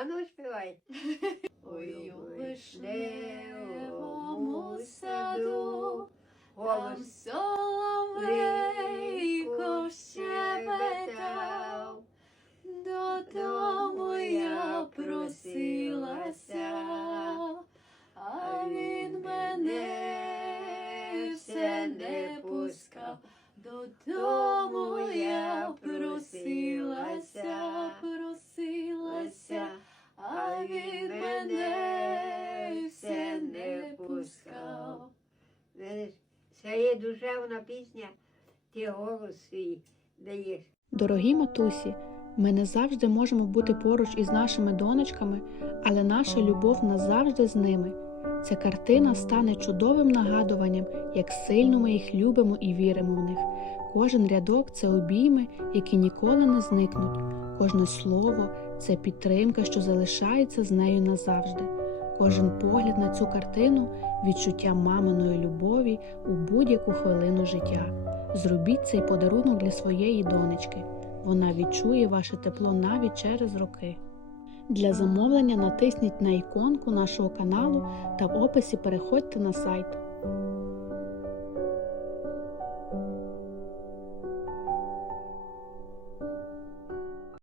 А ну співай. Ой, у вишневому саду, там соловейко щебетав, додому я просилася, а він мене все не пускав. Додому я Це є душевна пісня, ти голос свій даєш. Дорогі матусі, ми не завжди можемо бути поруч із нашими донечками, але наша любов назавжди з ними. Ця картина стане чудовим нагадуванням, як сильно ми їх любимо і віримо в них. Кожен рядок це обійми, які ніколи не зникнуть. Кожне слово це підтримка, що залишається з нею назавжди. Кожен погляд на цю картину відчуття маминої любові у будь-яку хвилину життя. Зробіть цей подарунок для своєї донечки. Вона відчує ваше тепло навіть через роки. Для замовлення натисніть на іконку нашого каналу та в описі переходьте на сайт.